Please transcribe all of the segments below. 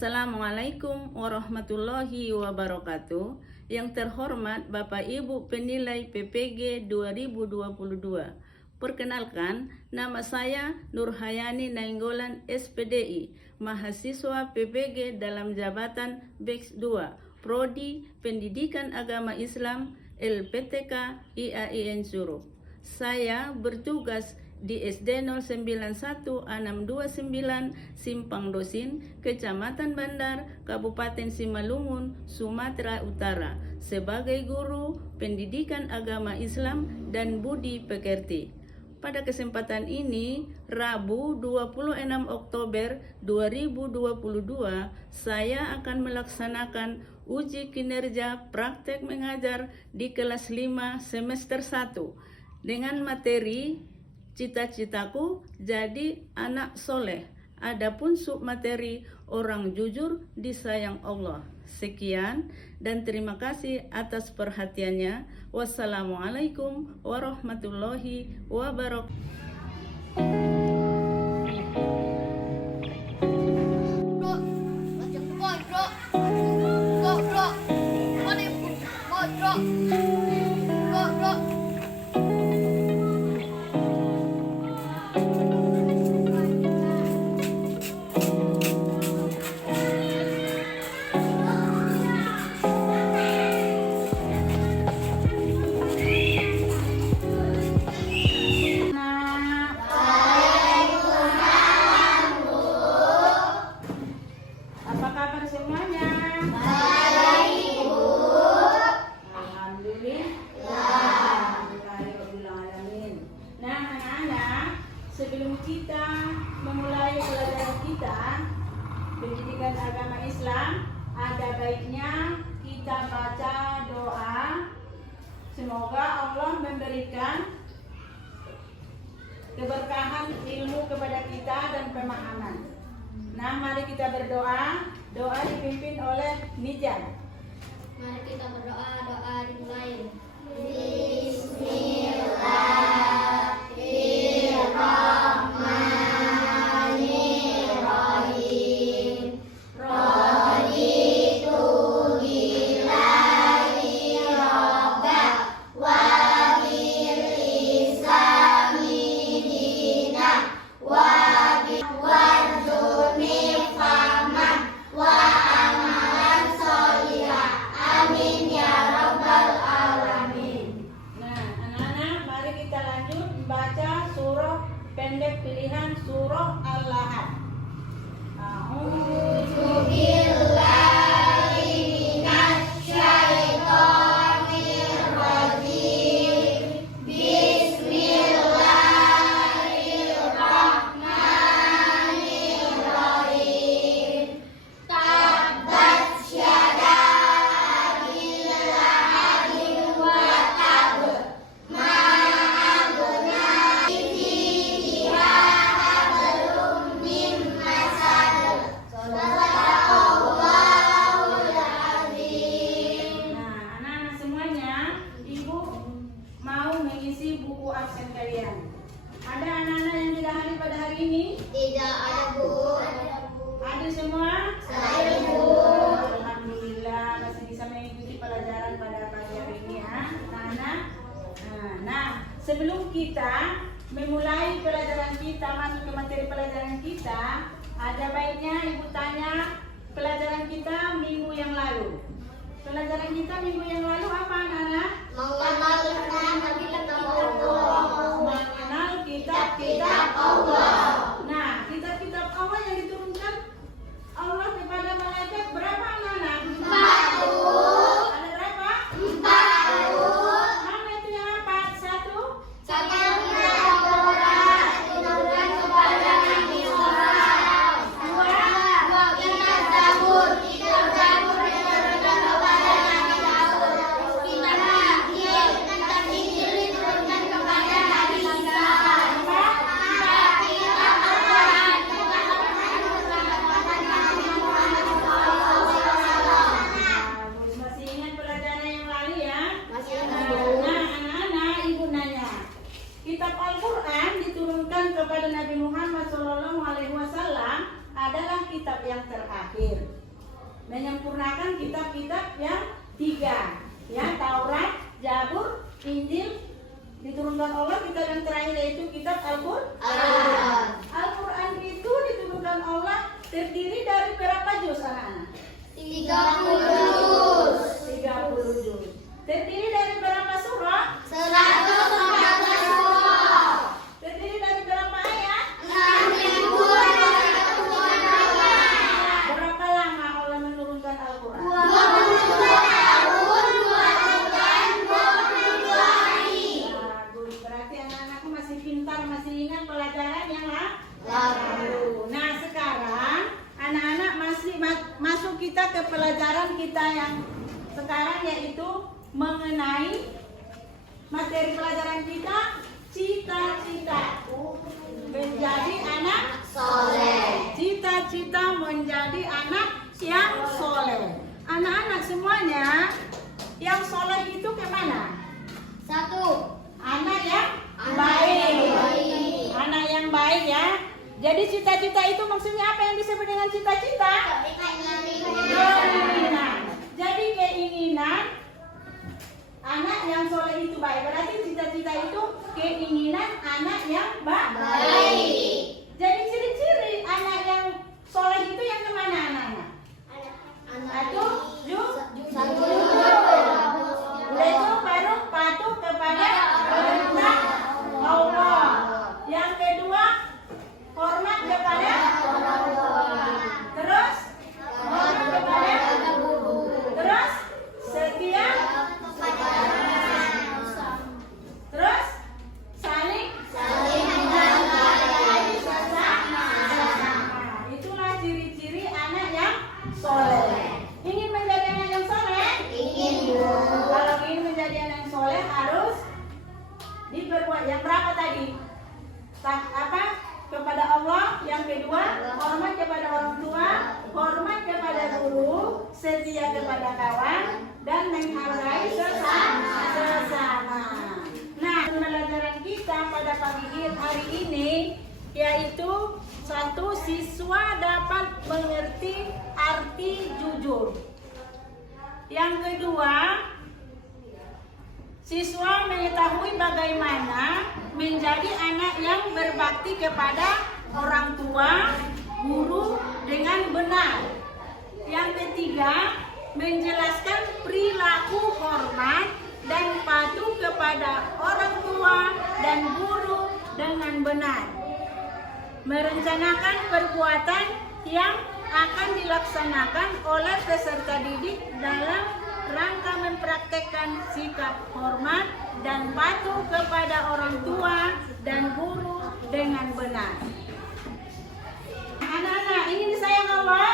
Assalamualaikum warahmatullahi wabarakatuh. Yang terhormat Bapak Ibu penilai PPG 2022. Perkenalkan, nama saya Nurhayani Nainggolan SPDI, mahasiswa PPG dalam jabatan BEX 2, Prodi Pendidikan Agama Islam LPTK IAIN Suruh. Saya bertugas di SD 091 629 Simpang Dosin, Kecamatan Bandar, Kabupaten Simalungun, Sumatera Utara, sebagai guru pendidikan agama Islam dan budi pekerti. Pada kesempatan ini, Rabu 26 Oktober 2022, saya akan melaksanakan uji kinerja praktek mengajar di kelas 5 semester 1 dengan materi cita-citaku jadi anak soleh. Adapun submateri orang jujur disayang Allah. Sekian dan terima kasih atas perhatiannya. Wassalamualaikum warahmatullahi wabarakatuh. Sebelum kita memulai pelajaran kita pendidikan agama Islam, ada baiknya kita baca doa. Semoga Allah memberikan keberkahan ilmu kepada kita dan pemahaman. Nah, mari kita berdoa. Doa dipimpin oleh Mijan. Mari kita berdoa. Doa dimulai. Pendek pilihan surah Al-Lahad. Mengisi buku absen kalian. Ada anak-anak yang tidak hadir pada hari ini? Tidak ada, Bu. Ada semua? Saya, Bu. Alhamdulillah masih bisa mengikuti pelajaran pada pagi hari ini ya, anak-anak. Nah, sebelum kita memulai pelajaran kita, masuk ke materi pelajaran kita, ada baiknya Ibu tanya pelajaran kita minggu yang lalu. Pelajaran kita minggu yang lalu apa, anak-anak? Mengenal kitab-kitab Allah. Nah, kitab-kitab Allah yang diturunkan Allah kepada malaikat berapa, anak-anak? 4. Ada berapa? 4. Mana itu yang apa? 1? Diturunkan kepada Nabi Muhammad. 2. Kitab Zabur. Kitab Zabur diturunkan kepada Nabi Daud. menyempurnakan kitab-kitab yang 3, ya, Taurat, Zabur, Injil diturunkan Allah, kitab yang terakhir yaitu kitab Al-Qur'an. Al-Qur'an itu diturunkan Allah terdiri dari berapa juz anak-anak? 30 juz. Terdiri dari berapa surah? 114 surah. Terdiri dari berapa ayat? 6.000. Berapa lama Allah menurunkan Al-Qur'an? 22 tahun, 2 bulan, 22 hari. Bagus, berarti anak-anakku masih pintar, masih ingat pelajaran yang Lalu. Nah, sekarang anak-anak masih masuk kita ke pelajaran kita yang sekarang, yaitu mengenai materi pelajaran kita, cita-cita menjadi anak Soleh. Cita-cita menjadi anak yang soleh. Anak-anak semuanya, yang soleh itu kemana? 1. Anak yang Anak baik. yang baik. Anak yang baik, ya. Jadi cita-cita itu maksudnya apa yang disebut dengan cita-cita? Keinginan. Jadi keinginan anak yang soleh itu baik. Berarti cita-cita itu keinginan anak yang baik. Jadi ciri-ciri anak yang soleh itu yang kemana anak-anak? Satu, udah itu baru patuh kepada perintah Allah. Yang kedua, hormat kepada, terus hormat kepada, terus setia, terus saling sesama. Itulah ciri-ciri anak yang soleh. Ingin menjadi anak yang soleh? Kalau ingin menjadi anak yang soleh harus diperbuat yang berapa tadi? Apa? Kepada Allah. Yang kedua, hormat kepada orang tua, hormat kepada guru, setia kepada kawan, dan menghargai sesama. Nah, pelajaran kita pada pagi hari ini yaitu 1. Siswa dapat mengerti arti jujur. Yang kedua, siswa mengetahui bagaimana menjadi anak yang berbakti kepada orang tua, guru dengan benar. Yang ketiga, menjelaskan perilaku hormat dan patuh kepada orang tua dan guru dengan benar. Merencanakan perbuatan yang akan dilaksanakan oleh peserta didik dalam rangka mempraktekkan sikap hormat dan patuh kepada orang tua dan guru dengan benar. Anak-anak, ingin disayang Allah?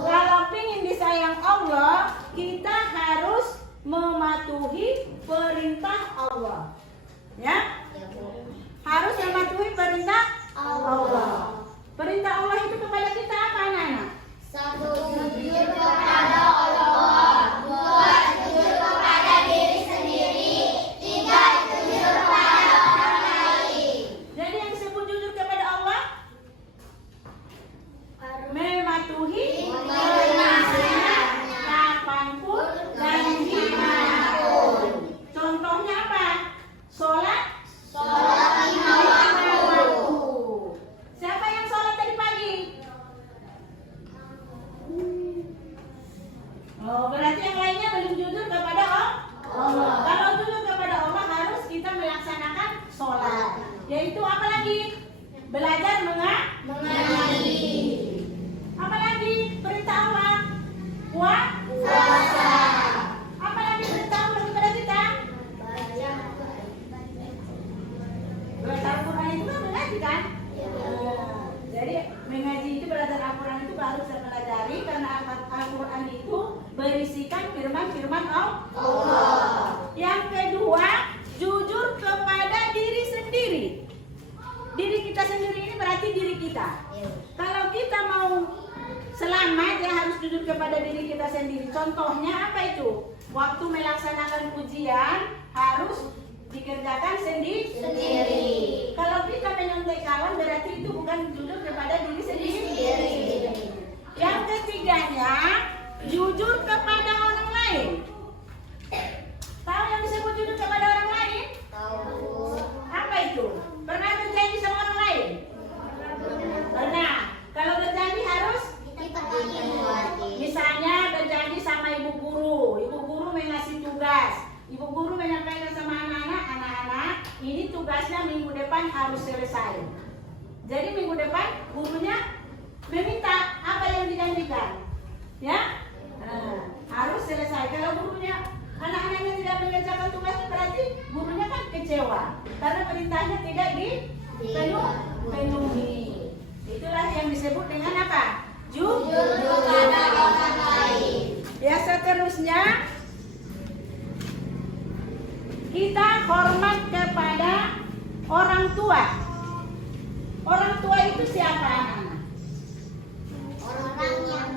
Kalau ingin disayang Allah, kita harus mematuhi perintah Allah. Ya? Harus mematuhi perintah Allah. Perintah Allah itu kepada kita apa, anak-anak? 1. Jujur kepada Allah. 2. Jujur kepada diri sendiri. 3. Jujur kepada orang lain. Jadi yang disebut jujur kepada Allah, mematuhi perintahnya kapanpun dan dimanapun. Contohnya apa? Sholat lima waktu. Siapa yang sholat tadi pagi? Oh, berarti yang lainnya belum jujur kepada Allah. Kalau jujur kepada Allah harus kita melaksanakan sholat. Yaitu apa lagi? Belajar mengaji. Apa lagi perintah Allah? Puasa. Apa lagi perintah Allah kepada kita? Baca Al-Quran itu kan mengaji kan? Jadi mengaji itu belajar Al-Quran itu baru saya pelajari karena Al-Quran itu berisikan firman-firman Allah. Yang kedua, jujur kepada diri sendiri. Diri kita sendiri ini berarti diri kita. Kalau kita mau selamat ya harus jujur kepada diri kita sendiri. Contohnya apa itu? Waktu melaksanakan ujian harus dikerjakan sendiri. Kalau kita menyontek kawan berarti itu bukan jujur kepada diri sendiri. Yang ketiganya, jujur kepada orang lain. Tahu yang disebut jujur kepada orang lain? Tahu. Apa itu? Pernah berjanji sama orang lain? Pernah. Kalau berjanji harus? Misalnya berjanji sama ibu guru. Ibu guru mengasih tugas. Ibu guru menyampaikan sama anak-anak, ini tugasnya minggu depan harus selesai. Jadi minggu depan gurunya meminta apa yang dijanjikan, ya, harus selesai. Kalau gurunya anak-anaknya tidak mengerjakan tugasnya, berarti gurunya kan kecewa karena perintahnya tidak dipenuhi. Itulah yang disebut dengan apa? Jujur kepada orang lain. Ya, seterusnya kita hormat kepada orang tua. Orang tua itu siapa, anak-anak? Orang yang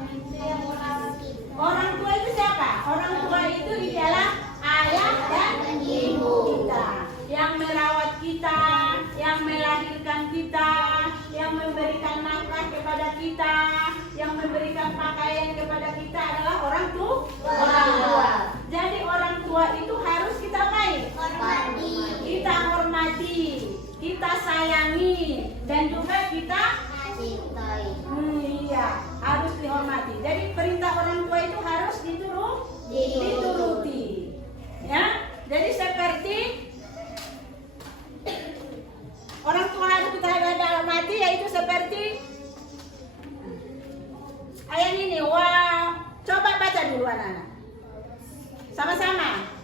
merawat kita. Orang tua itu siapa? Orang tua itu ialah ayah dan ibu kita, yang merawat kita, yang melahirkan kita, yang memberikan nafkah kepada kita, yang memberikan pakaian kepada kita adalah orang tua. Jadi orang tua itu harus kita baik, kita hormati, kita sayangi, dan juga kita iya, harus dihormati. Jadi perintah orang tua itu harus dituruti. Ya, jadi seperti orang tua harus kita hormati, yaitu seperti ayat ini. Wow, coba baca dulu anak-anak, sama-sama.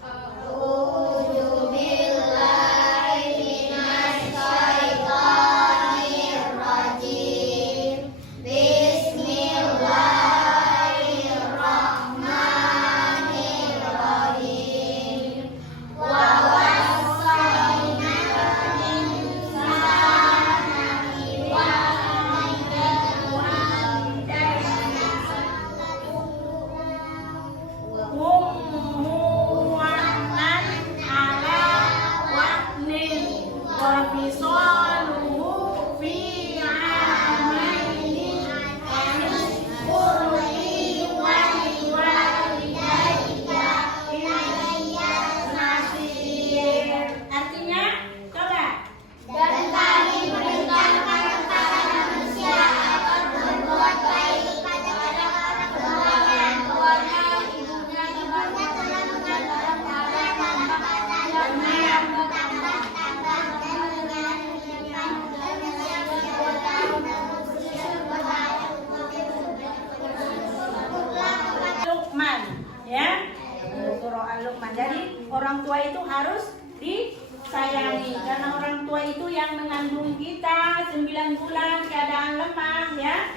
Jadi orang tua itu harus disayangi karena orang tua itu yang mengandung kita 9 bulan keadaan lemah, ya.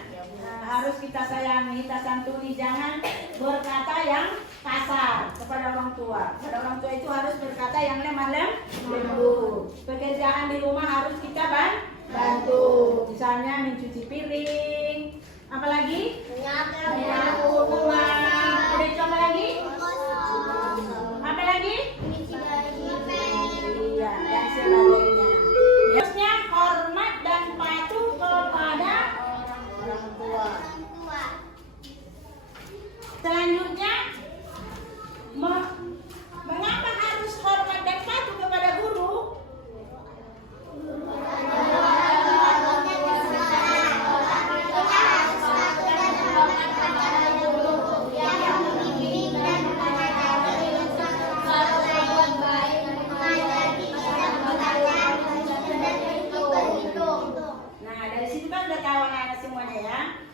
Harus kita sayangi, kita santuni, jangan berkata yang kasar kepada orang tua. Pada orang tua itu harus berkata yang lemah lembut. Pekerjaan di rumah harus kita bantu, misalnya mencuci piring, apalagi menyapu rumah. Udah coba lagi? Apa lagi? Iya, dan sebagainya. Biasanya hormat dan patuh kepada orang tua. Selanjutnya, mengapa harus hormat dan patuh kepada guru?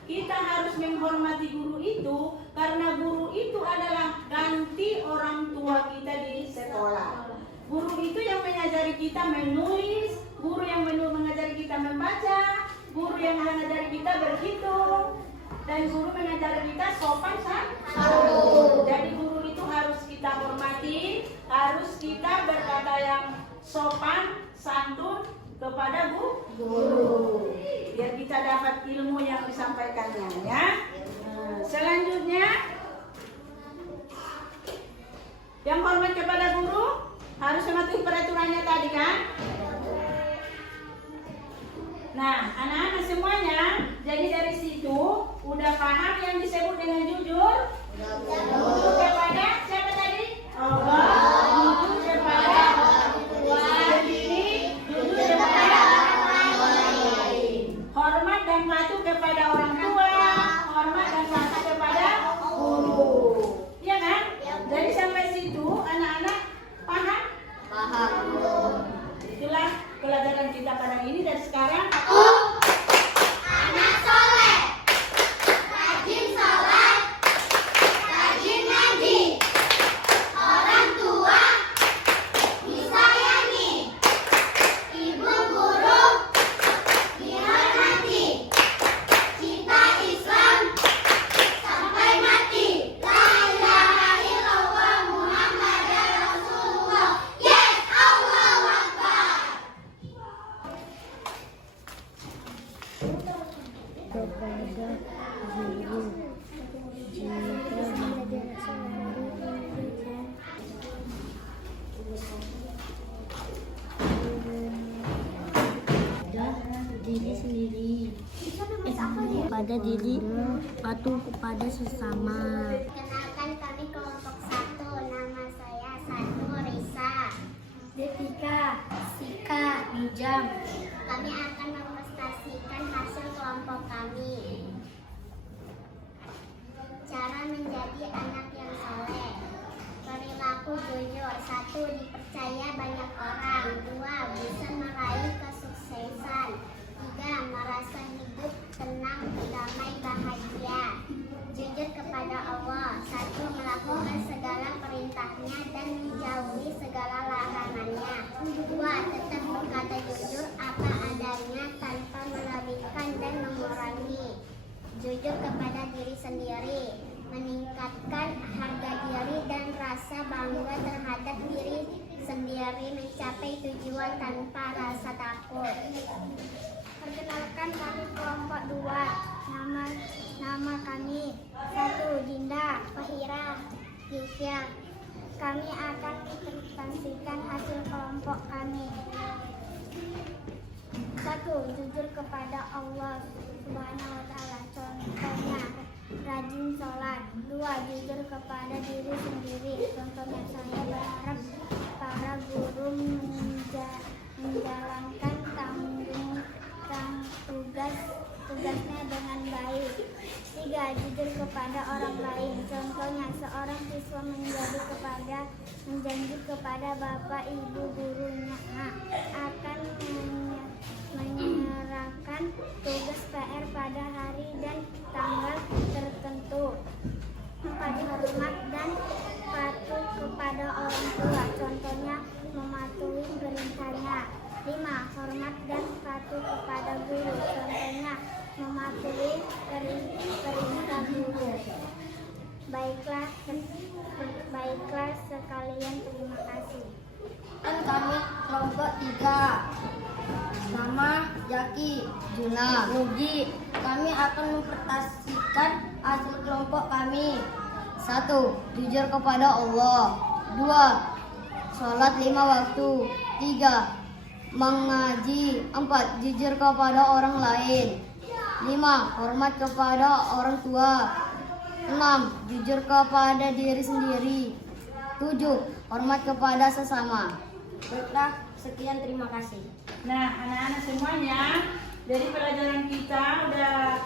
Kita harus menghormati guru itu karena guru itu adalah ganti orang tua kita di sekolah. Guru itu yang mengajari kita menulis, guru yang mengajari kita membaca, guru yang mengajari kita berhitung, dan guru mengajari kita sopan santun. Jadi guru itu harus kita hormati, harus kita berkata yang sopan santun kepada guru, biar kita dapat ilmu yang disampaikannya, ya. Selanjutnya, yang hormat kepada guru harus mematuhi peraturannya tadi, kan? Nah, anak-anak semuanya, jadi dari situ udah paham yang disebut dengan jujur diri, patuh kepada sesama. Kenalkan kami kelompok 1. Nama saya Satu Risa. Detika, Sika, Nijam. Kami akan memprestasikan hasil kelompok kami. Cara menjadi anak yang soleh. Perilaku jujur. 1. Dipercaya banyak orang. 2. Bisa meraih kesuksesan. 3. Merasa hidup tenang, damai, bahagia. Jujur kepada Allah. 1. Melakukan segala perintahnya dan menjauhi segala larangannya. 2. Tetap berkata jujur apa adanya tanpa melebihkan dan mengurangi. Jujur kepada diri sendiri. Meningkatkan harga diri dan rasa bangga terhadap diri sendiri, mencapai tujuan tanpa rasa takut. Perkenalkan kami kelompok 2. Nama kami 1. Dinda, Fahira, Gisya. Kami akan mempresentasikan hasil kelompok kami. 1. Jujur kepada Allah Subhanahu wa Ta'ala. Contohnya rajin sholat. 2. Jujur kepada diri sendiri. Contohnya saya berharap para guru menjalankan tugasnya dengan baik. 3. Jujur kepada orang lain. Contohnya seorang siswa menjanji kepada bapak ibu gurunya akan menyerahkan tugas PR pada hari dan tanggal tertentu. 4. Hormat dan patuh kepada orang tua. Contohnya mematuhi perintahnya. 5. Hormat dan patuh kepada guru. Contohnya mematuhi perintah guru. Baiklah sekalian, terima kasih. Dan kami kelompok 3. Nama Jaki, Juna, Nugi. Kami akan mempresentasikan hasil kelompok kami. 1. Jujur kepada Allah. 2. Sholat 5 waktu. 3. Mengaji. 4. Jujur kepada orang lain. 5. Hormat kepada orang tua. 6. Jujur kepada diri sendiri. 7. Hormat kepada sesama. Baiklah, sekian, terima kasih. Nah, anak-anak semuanya, dari pelajaran kita udah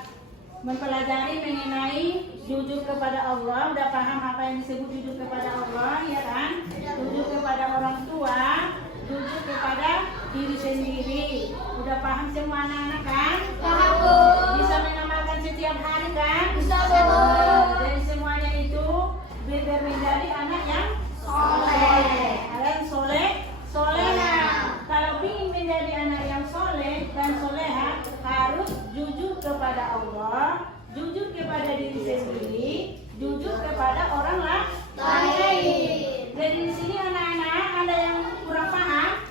mempelajari mengenai jujur kepada Allah, udah paham apa yang disebut jujur kepada Allah, ya kan? Jujur kepada orang tua, jujur kepada diri sendiri. Udah paham semua anak-anak kan? Paham, Bu. Bisa mengamalkan setiap hari kan? Bisa, Bu. Jadi semuanya itu biar menjadi anak yang soleh. Kalian soleha. Kalau ingin menjadi anak yang soleh dan soleha, harus jujur kepada Allah, jujur kepada diri sendiri, jujur kepada orang lain. Jadi di sini anak-anak ada yang kurang paham?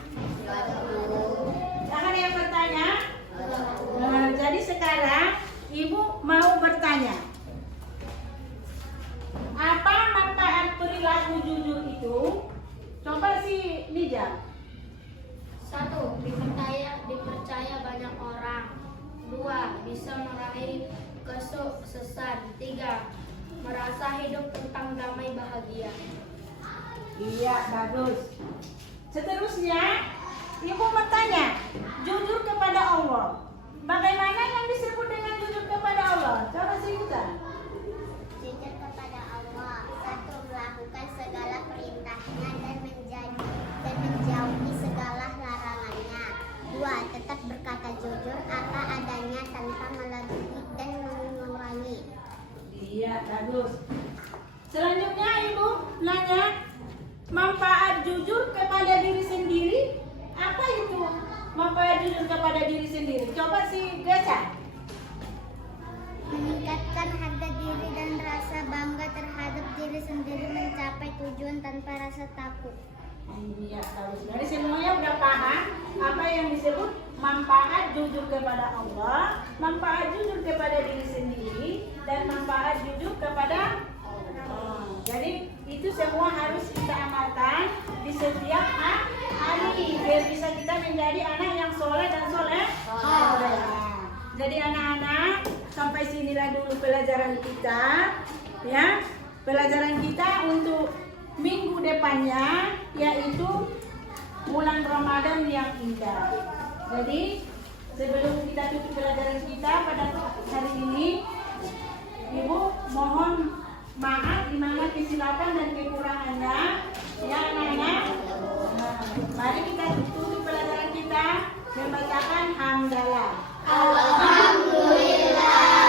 Jangan yang bertanya. Nah, jadi sekarang ibu mau bertanya. Apa manfaat perilaku jujur itu? Coba si Nija. 1. Dipercaya banyak orang. 2. Bisa meraih kesuksesan. 3. Merasa hidup tentang damai bahagia. Iya, bagus. Seterusnya, ibu bertanya, jujur kepada Allah. Bagaimana yang disebut dengan jujur kepada Allah? Coba cerita. Jujur kepada Allah. 1. Melakukan segala perintahnya dan menjauhi segala larangannya. 2. Tetap berkata jujur apa adanya tanpa melebihi dan mengurangi. Iya, bagus. Selanjutnya ibu nanya, manfaat jujur kepada diri sendiri. Apa itu manfaat jujur kepada diri sendiri? Coba si Gesa. Meningkatkan harga diri dan rasa bangga terhadap diri sendiri, mencapai tujuan tanpa rasa takut. Iya, bagus. Dari semuanya udah paham apa yang disebut manfaat jujur kepada Allah, manfaat jujur kepada diri sendiri, dan manfaat jujur kepada Allah. Jadi itu semua harus kita amalkan di setiap hari biar bisa kita menjadi anak yang soleh dan soleh. Jadi anak-anak sampai sinilah dulu pelajaran kita. Ya, pelajaran kita untuk minggu depannya yaitu bulan Ramadan yang indah. Jadi sebelum kita tutup pelajaran kita pada hari ini, Ibu mohon maaf di mana kesilapan dan kekurangannya. Ya anak-anak, mari kita tutup pelajaran kita membacakan hamdalah. Alhamdulillah.